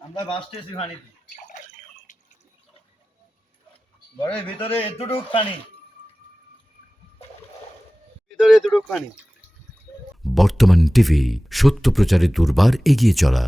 আমরা বাসতেছি পানিতে ঘরের ভিতরে এতটুক পানি। ভিতরে এতটুক পানি। বর্তমান টিভি সত্য প্রচারে দুর্বার এগিয়ে চলা।